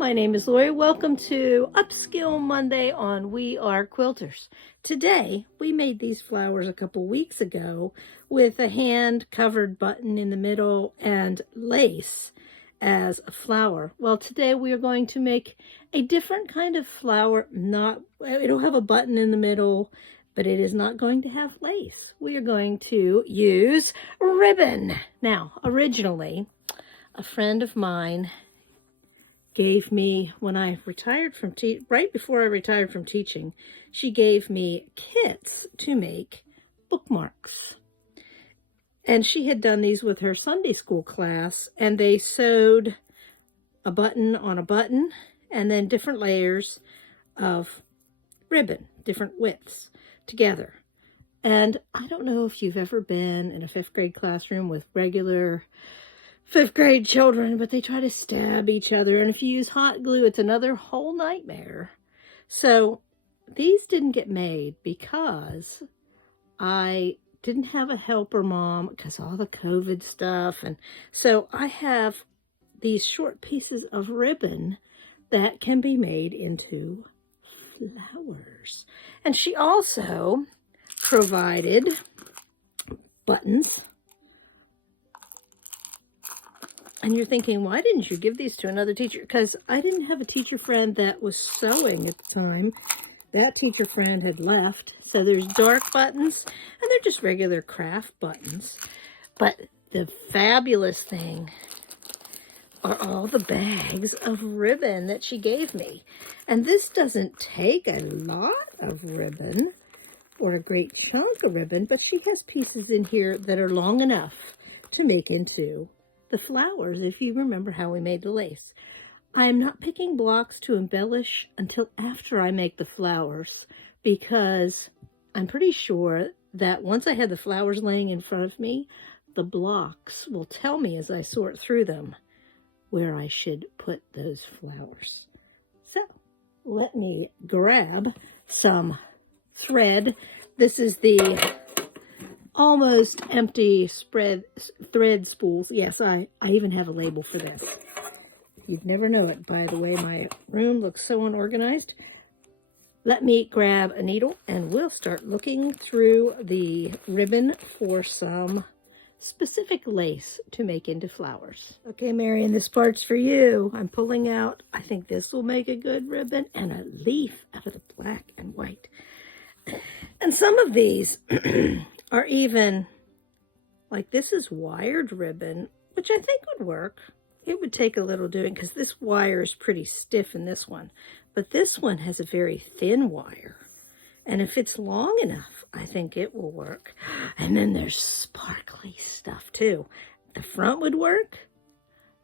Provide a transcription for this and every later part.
My name is Lori. Welcome to Upskill Monday on We Are Quilters. Today, we made these flowers a couple weeks ago with a hand-covered button in the middle and lace as a flower. Well, today we are going to make a different kind of flower. It'll have a button in the middle, but it is not going to have lace. We are going to use ribbon. Now, originally, a friend of mine gave me, when I retired from right before I retired from teaching, she gave me kits to make bookmarks. And she had done these with her Sunday school class, and they sewed a button on a button and then different layers of ribbon, different widths together. And I don't know if you've ever been in a 5th grade classroom with regular 5th grade children, but they try to stab each other. And if you use hot glue, it's another whole nightmare. So these didn't get made because I didn't have a helper mom because all the COVID stuff. And so I have these short pieces of ribbon that can be made into flowers. And she also provided buttons. And you're thinking, why didn't you give these to another teacher? Because I didn't have a teacher friend that was sewing at the time. That teacher friend had left. So there's dark buttons, and they're just regular craft buttons. But the fabulous thing are all the bags of ribbon that she gave me. And this doesn't take a lot of ribbon or a great chunk of ribbon, but she has pieces in here that are long enough to make into the flowers, if you remember how we made the lace. I'm not picking blocks to embellish until after I make the flowers, because I'm pretty sure that once I have the flowers laying in front of me, the blocks will tell me as I sort through them where I should put those flowers. So let me grab some thread. This is the almost empty thread spools. Yes, I even have a label for this. You'd never know it, by the way. My room looks so unorganized. Let me grab a needle and we'll start looking through the ribbon for some specific lace to make into flowers. Okay, Marion, this part's for you. I'm pulling out, I think this will make a good ribbon, and a leaf out of the black and white. And some of these are even, like this is wired ribbon, which I think would work. It would take a little doing because this wire is pretty stiff in this one. But this one has a very thin wire. And if it's long enough, I think it will work. And then there's sparkly stuff too. The front would work,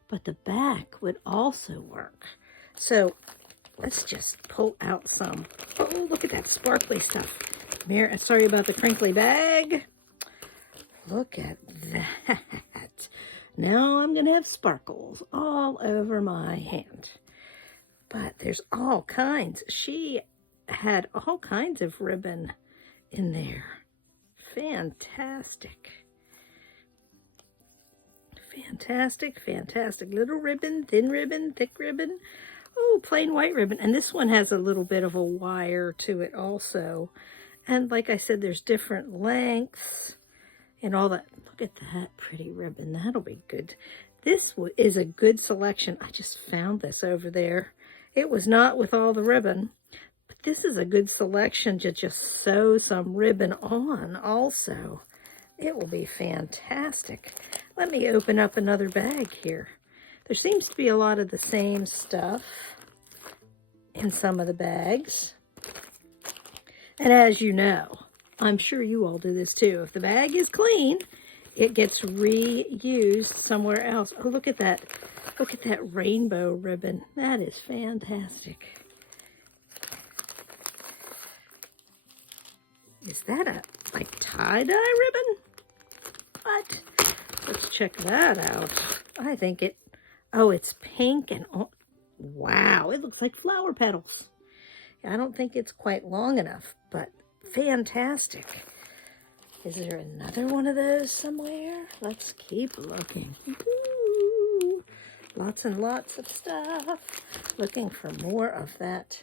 but the back would also work. So let's just pull out some. Oh, look at that sparkly stuff. Sorry about the crinkly bag. Look at that. Now I'm going to have sparkles all over my hand. But there's all kinds. She had all kinds of ribbon in there. Fantastic. Fantastic, fantastic. Little ribbon, thin ribbon, thick ribbon. Oh, plain white ribbon. And this one has a little bit of a wire to it also. And like I said, there's different lengths and all that. Look at that pretty ribbon. That'll be good. This is a good selection. I just found this over there. It was not with all the ribbon, but this is a good selection to just sew some ribbon on also. It will be fantastic. Let me open up another bag here. There seems to be a lot of the same stuff in some of the bags. And as you know, I'm sure you all do this too. If the bag is clean, it gets reused somewhere else. Oh, look at that. Look at that rainbow ribbon. That is fantastic. Is that a like tie-dye ribbon? What? Let's check that out. I think it, oh, it's pink and, oh, wow, it looks like flower petals. I don't think it's quite long enough, but fantastic. Is there another one of those somewhere? Let's keep looking. Ooh, Lots and lots of stuff. Looking for more of that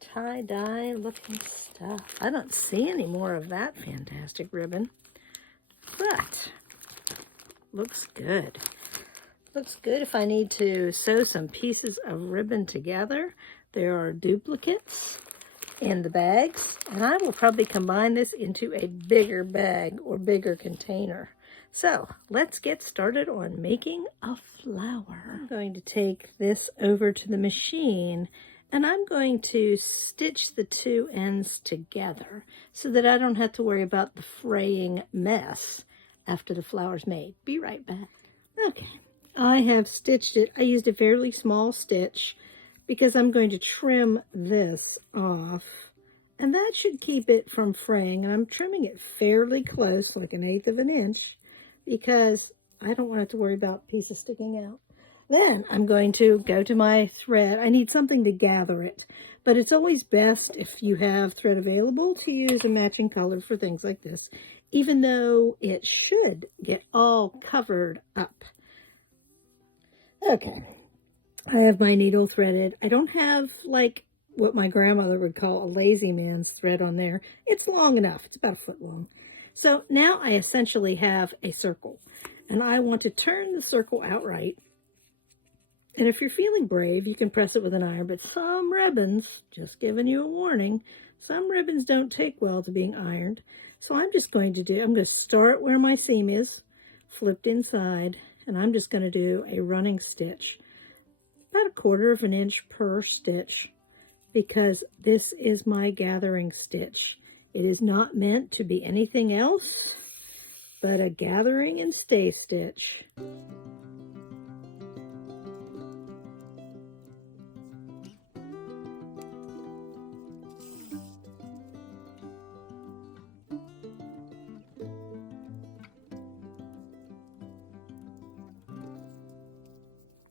tie-dye looking stuff. I don't see any more of that fantastic ribbon, but looks good. Looks good. If I need to sew some pieces of ribbon together, there are duplicates in the bags, and I will probably combine this into a bigger bag or bigger container. So let's get started on making a flower. I'm going to take this over to the machine, and I'm going to stitch the two ends together so that I don't have to worry about the fraying mess after the flower's made. Be right back. Okay, I have stitched it. I used a fairly small stitch because I'm going to trim this off, and that should keep it from fraying. And I'm trimming it fairly close, like 1/8 of an inch, because I don't want it to worry about pieces sticking out. Then I'm going to go to my thread. I need something to gather it, but it's always best if you have thread available to use a matching color for things like this, even though it should get all covered up. Okay, I have my needle threaded. I don't have like what my grandmother would call a lazy man's thread on there. It's long enough. It's about 1 foot long. So now I essentially have a circle, and I want to turn the circle outright. And if you're feeling brave, you can press it with an iron, but some ribbons, just giving you a warning, some ribbons don't take well to being ironed. So I'm going to start where my seam is, flipped inside, and I'm just going to do a running stitch, about 1/4 of an inch per stitch, because this is my gathering stitch. It is not meant to be anything else but a gathering and stay stitch.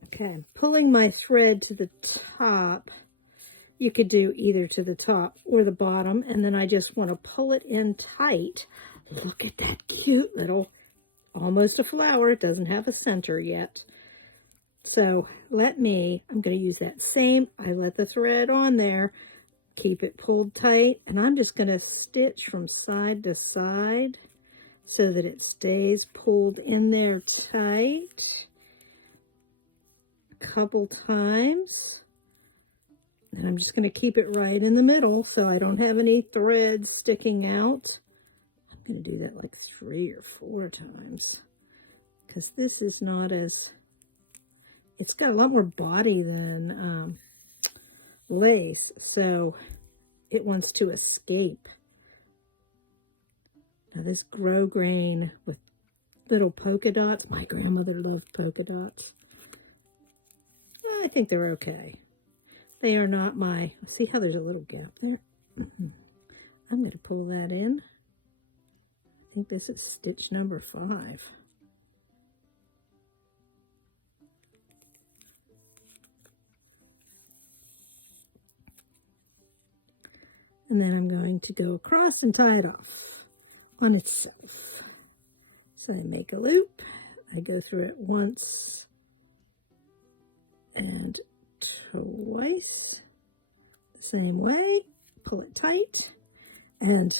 Okay, I'm pulling my thread to the top. You could do either to the top or the bottom, and then I just want to pull it in tight. Look at that cute little, almost a flower. It doesn't have a center yet. So I'm going to use that same, I let the thread on there, keep it pulled tight, and I'm just going to stitch from side to side so that it stays pulled in there tight a couple times. And I'm just going to keep it right in the middle so I don't have any threads sticking out. I'm going to do that like 3 or 4 times because this is not as, it's got a lot more body than lace, so it wants to escape. Now this grosgrain with little polka dots, my grandmother loved polka dots. I think they're okay. They are not my, see how there's a little gap there? I'm going to pull that in. I think this is stitch number 5. And then I'm going to go across and tie it off on itself. So I make a loop. I go through it once and twice the same way, pull it tight, and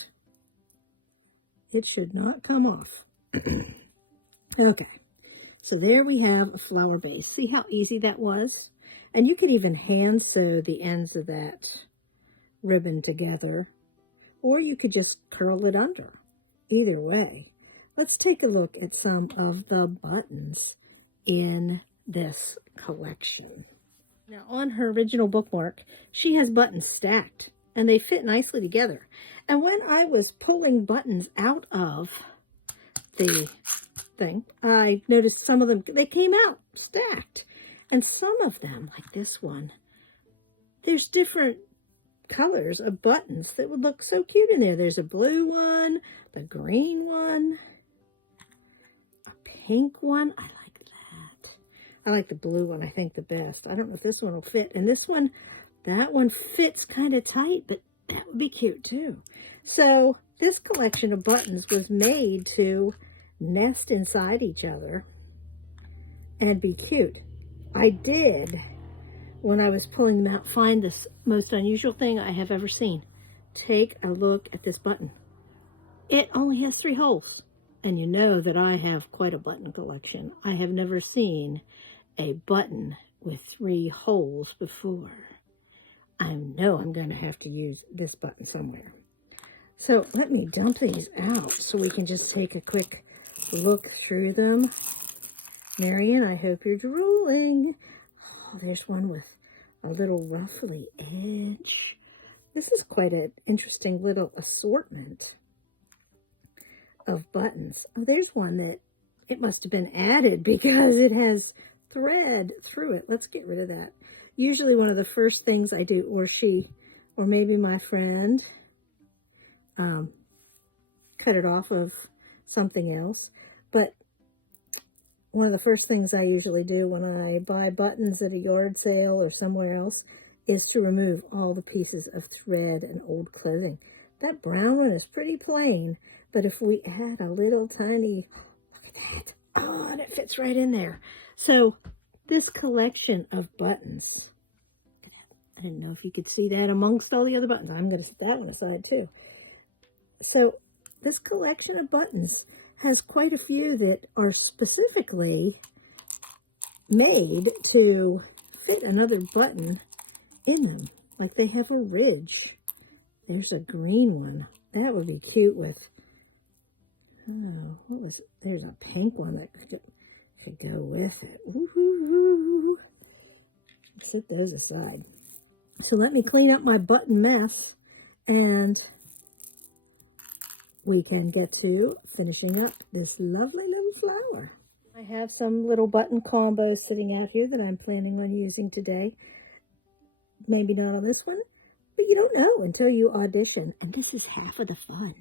it should not come off. Okay, so there we have a flower base. See how easy that was? And you could even hand sew the ends of that ribbon together, or you could just curl it under. Either way, let's take a look at some of the buttons in this collection. Now, on her original bookmark, she has buttons stacked, and they fit nicely together. And when I was pulling buttons out of the thing, I noticed some of them, they came out stacked. And some of them, like this one, there's different colors of buttons that would look so cute in there. There's a blue one, the green one, a pink one. I like that. I like the blue one, I think, the best. I don't know if this one will fit. And this one, that one fits kind of tight, but that would be cute too. So this collection of buttons was made to nest inside each other and be cute. I did, when I was pulling them out, find this most unusual thing I have ever seen. Take a look at this button. It only has 3 holes. And you know that I have quite a button collection. I have never seen a button with 3 holes before. I know I'm going to have to use this button somewhere. So let me dump these out so we can just take a quick look through them. Marion, I hope you're drooling. Oh, there's one with a little ruffly edge. This is quite an interesting little assortment of buttons. Oh, there's one that it must have been added because it has thread through it. Let's get rid of that. Usually one of the first things I do, or maybe my friend, cut it off of something else. But one of the first things I usually do when I buy buttons at a yard sale or somewhere else is to remove all the pieces of thread and old clothing. That brown one is pretty plain, but if we add a little tiny, look at that, oh, and it fits right in there. So this collection of buttons, I didn't know if you could see that amongst all the other buttons. I'm going to set that one aside too. So this collection of buttons has quite a few that are specifically made to fit another button in them. Like they have a ridge. There's a green one. That would be cute with, oh, what was it? There's a pink one that could go with it. Woo-hoo-hoo. Set those aside. So let me clean up my button mess and we can get to finishing up this lovely little flower. I have some little button combos sitting out here that I'm planning on using today. Maybe not on this one, but you don't know until you audition. And this is half of the fun.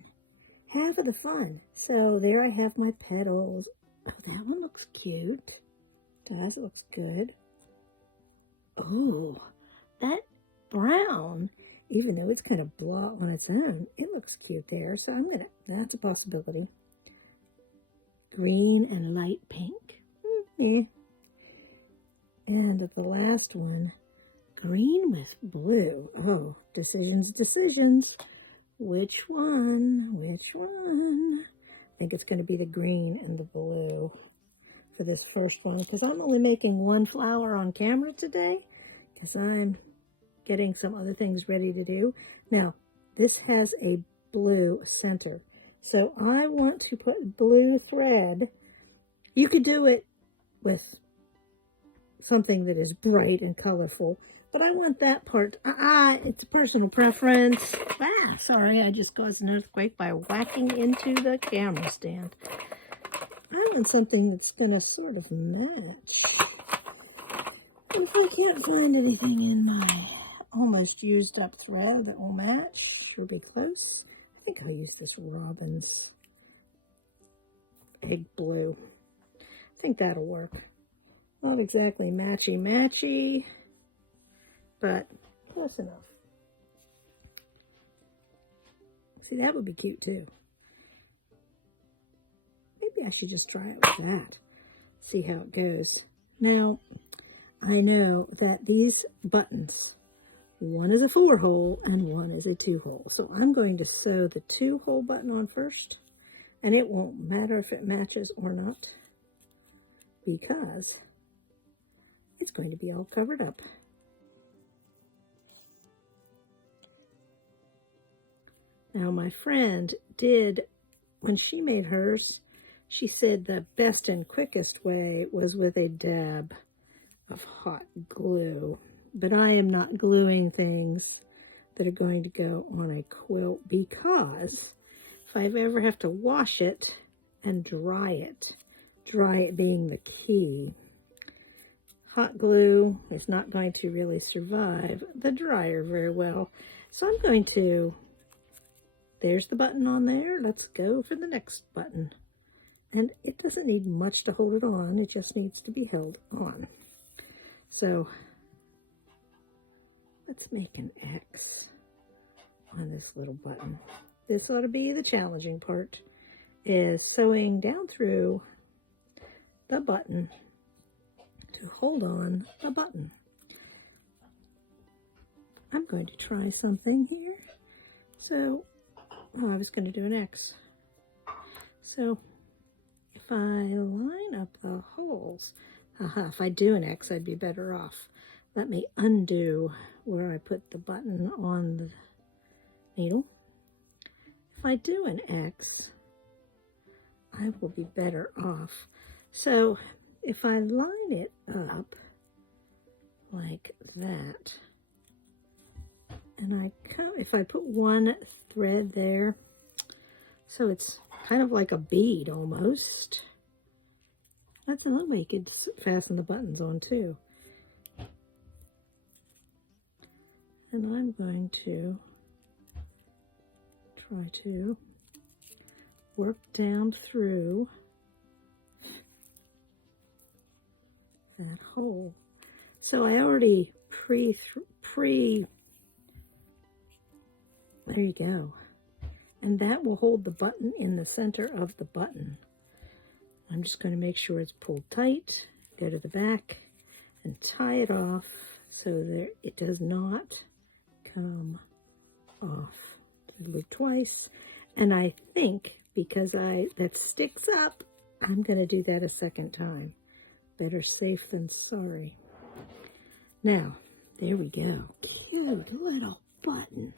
Half of the fun. So there I have my petals. Oh, that one looks cute. Does, it looks good. Oh, that brown, even though it's kind of blah on its own, it looks cute there. So that's a possibility. Green and light pink. Yeah. And the last one, green with blue. Oh, decisions. Which one? Which one? I think it's going to be the green and the blue for this first one, because I'm only making one flower on camera today because I'm getting some other things ready to do. Now, this has a blue center, so I want to put blue thread. You could do it with something that is bright and colorful, but I want that part. It's a personal preference. Sorry, I just caused an earthquake by whacking into the camera stand. I want something that's going to sort of match. If I can't find anything in my almost used up thread that will match or be close, I think I'll use this Robin's egg blue. I think that'll work. Not exactly matchy, but close enough. See, that would be cute too. Maybe I should just try it with that. See how it goes. Now, I know that these buttons, one is a 4-hole and one is a 2-hole. So I'm going to sew the 2-hole button on first, and it won't matter if it matches or not because it's going to be all covered up. Now my friend did, when she made hers, she said the best and quickest way was with a dab of hot glue. But I am not gluing things that are going to go on a quilt because if I ever have to wash it and dry it being the key, hot glue is not going to really survive the dryer very well. So I'm going to, there's the button on there. Let's go for the next button. And it doesn't need much to hold it on. It just needs to be held on. So let's make an X on this little button. This ought to be the challenging part, is sewing down through the button to hold on the button. I'm going to try something here. So, oh, I was going to do an X. So, if I line up the holes, if I do an X, I'd be better off. Let me undo where I put the button on the needle. If I do an X, I will be better off. So, if I line it up like that, and if I put one thread there, so it's kind of like a bead almost. That's another way you could fasten the buttons on too. And I'm going to try to work down through that hole. So I already there you go. And that will hold the button in the center of the button. I'm just going to make sure it's pulled tight, go to the back, and tie it off so that it does not come off. Loop twice. And I think because that sticks up, I'm going to do that a second time. Better safe than sorry. Now, there we go. Cute little button.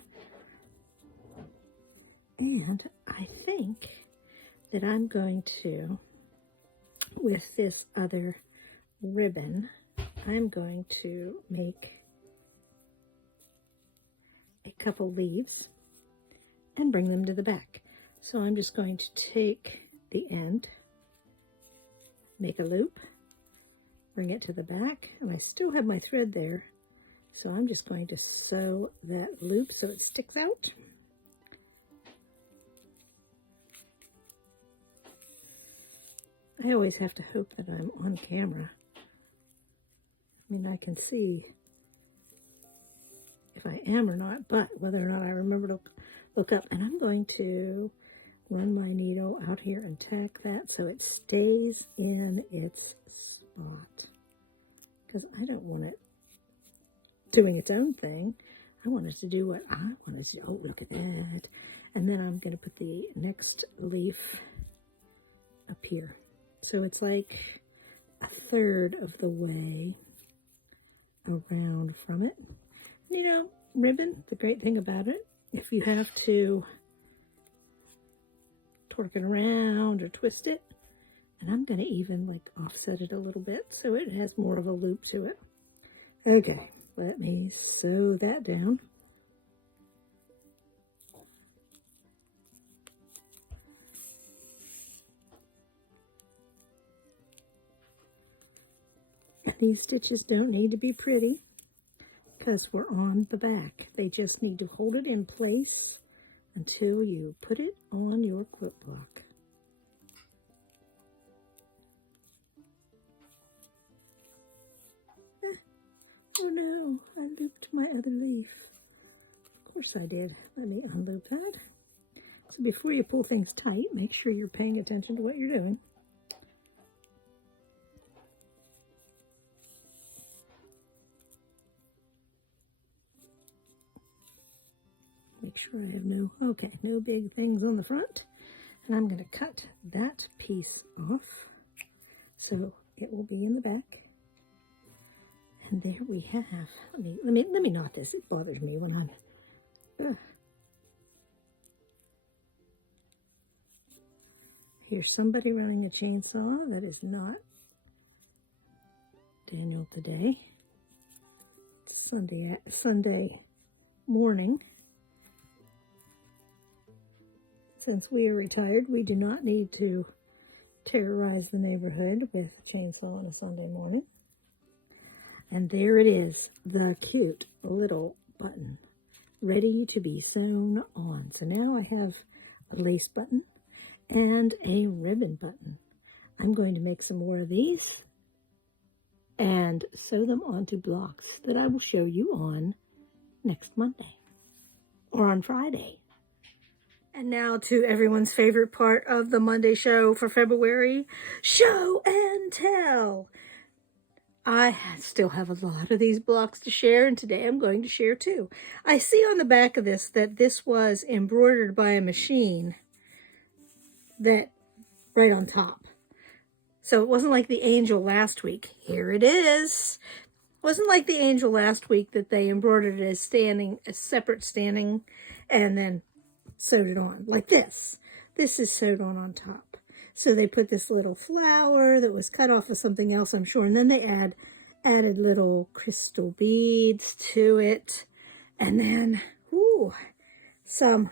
And I think that I'm going to, with this other ribbon, I'm going to make a couple leaves and bring them to the back. So I'm just going to take the end, make a loop, bring it to the back, and I still have my thread there. So I'm just going to sew that loop so it sticks out. I always have to hope that I'm on camera. I mean, I can see if I am or not, but whether or not I remember to look up. And I'm going to run my needle out here and tack that so it stays in its spot. Because I don't want it doing its own thing. I want it to do what I want it to do. Oh, look at that. And then I'm going to put the next leaf up here. So it's like a third of the way around from it. You know, ribbon, the great thing about it, if you have to torque it around or twist it, and I'm going to even like offset it a little bit so it has more of a loop to it. Okay, let me sew that down. These stitches don't need to be pretty because we're on the back. They just need to hold it in place until you put it on your quilt block. Oh no, I looped my other leaf. Of course I did. Let me unloop that. So before you pull things tight, make sure you're paying attention to what you're doing. Make sure I have no big things on the front. And I'm going to cut that piece off so it will be in the back. And there we have. Let me knot this. It bothers me when I'm. Here's somebody running a chainsaw. That is not Daniel today. It's Sunday morning. Since we are retired, we do not need to terrorize the neighborhood with a chainsaw on a Sunday morning. And there it is, the cute little button, ready to be sewn on. So now I have a lace button and a ribbon button. I'm going to make some more of these and sew them onto blocks that I will show you on next Monday or on Friday. And now to everyone's favorite part of the Monday show for February, show and tell. I still have a lot of these blocks to share, and today I'm going to share two. I see on the back of this that this was embroidered by a machine that right on top. So it wasn't like the angel last week. Here it is. It wasn't like the angel last week that they embroidered it as separate standing, and then sewed it on like this. This is sewed on top. So they put this little flower that was cut off of something else, I'm sure, and then they added little crystal beads to it, and then some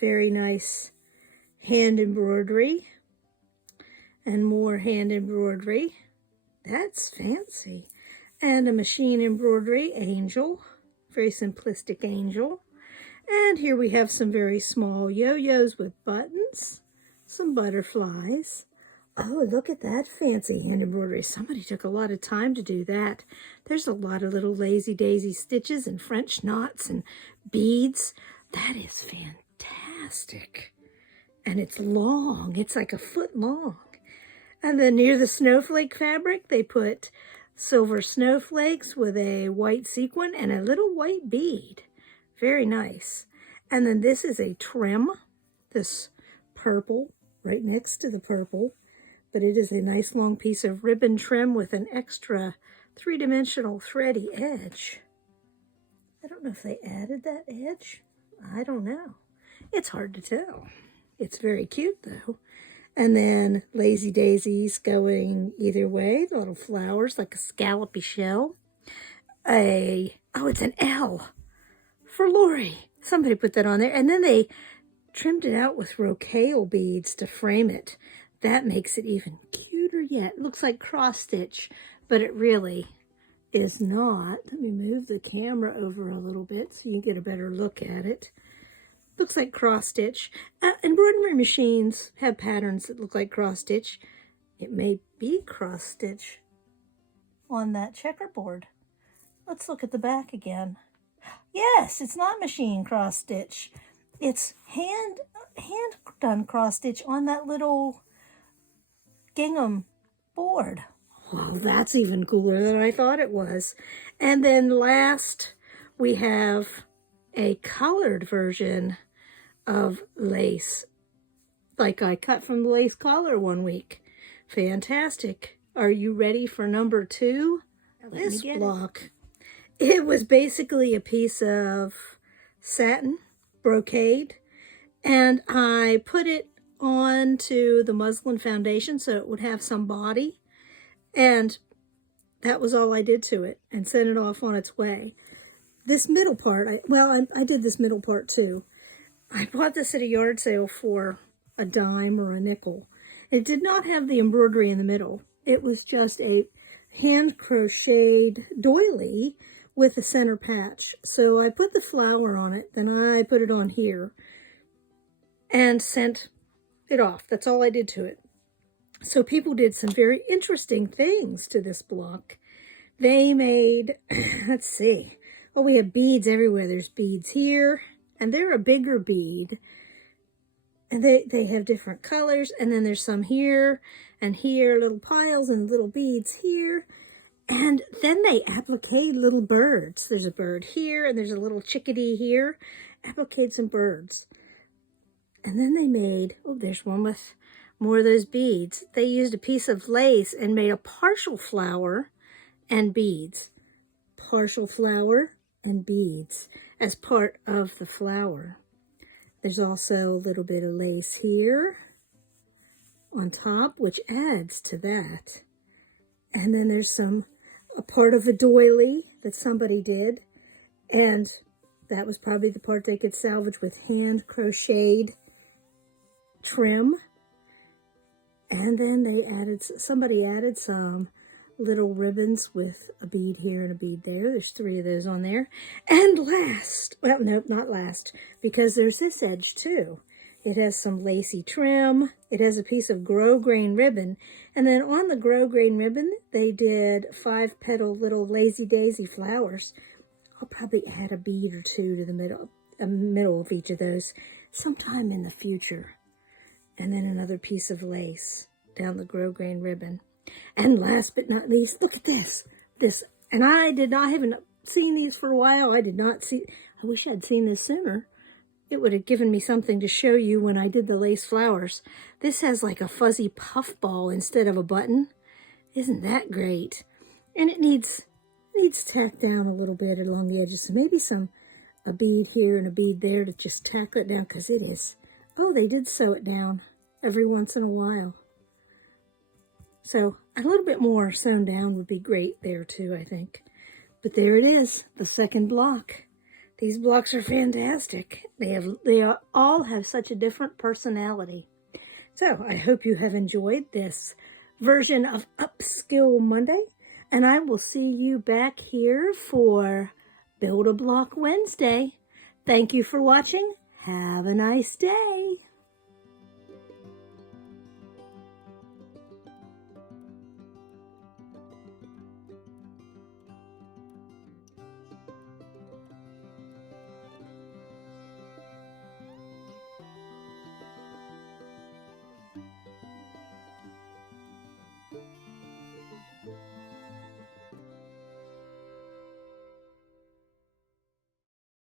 very nice hand embroidery and more hand embroidery. That's fancy. And a machine embroidery angel, very simplistic angel. And here we have some very small yo-yos with buttons, some butterflies. Oh, look at that fancy hand embroidery. Somebody took a lot of time to do that. There's a lot of little lazy daisy stitches and French knots and beads. That is fantastic. And it's long. It's like a foot long. And then near the snowflake fabric, they put silver snowflakes with a white sequin and a little white bead. Very nice. And then this is a trim, this purple right next to the purple, but it is a nice long piece of ribbon trim with an extra three-dimensional thready edge. I don't know if they added that edge. I don't know. It's hard to tell. It's very cute though. And then lazy daisies going either way, little flowers like a scallopy shell. It's an L for Lorrie. Somebody put that on there. And then they trimmed it out with rocaille beads to frame it. That makes it even cuter yet. It looks like cross stitch, but it really is not. Let me move the camera over a little bit so you get a better look at it. Looks like cross stitch. Embroidery machines have patterns that look like cross stitch. It may be cross stitch on that checkerboard. Let's look at the back again. Yes, it's not machine cross stitch. It's hand done cross stitch on that little gingham board. Wow, that's even cooler than I thought it was. And then last, we have a colored version of lace, like I cut from the lace collar one week. Fantastic. Are you ready for number two? This block, it was basically a piece of satin brocade, and I put it onto the muslin foundation so it would have some body, and that was all I did to it, and sent it off on its way. This middle part, I did this middle part too. I bought this at a yard sale for a dime or a nickel. It did not have the embroidery in the middle. It was just a hand crocheted doily with a center patch. So I put the flower on it, then I put it on here and sent it off. That's all I did to it. So people did some very interesting things to this block. They made, let's see, we have beads everywhere. There's beads here, and they're a bigger bead. And they have different colors, and then there's some here and here, little piles and little beads here. And then they appliqued little birds. There's a bird here, and there's a little chickadee here. Appliqued some birds. And then they made, there's one with more of those beads. They used a piece of lace and made a partial flower and beads. Partial flower and beads as part of the flower. There's also a little bit of lace here on top, which adds to that. And then there's a part of a doily that somebody did, and that was probably the part they could salvage with hand crocheted trim. And then somebody added some little ribbons with a bead here and a bead there. There's 3 of those on there. And last, well, nope, not last, because there's this edge too. It has some lacy trim. It has a piece of grosgrain ribbon. And then on the grosgrain ribbon, they did 5-petal little lazy daisy flowers. I'll probably add a bead or 2 to the middle of each of those sometime in the future. And then another piece of lace down the grosgrain ribbon. And last but not least, look at this. And I haven't seen these for a while. I wish I'd seen this sooner. It would have given me something to show you when I did the lace flowers. This has like a fuzzy puff ball instead of a button. Isn't that great? And it needs tacked down a little bit along the edges. So maybe a bead here and a bead there to just tack it down, because it is. Oh, they did sew it down every once in a while. So a little bit more sewn down would be great there too, I think. But there it is, the second block. These blocks are fantastic. They all have such a different personality. So I hope you have enjoyed this version of Upskill Monday. And I will see you back here for Build a Block Wednesday. Thank you for watching. Have a nice day.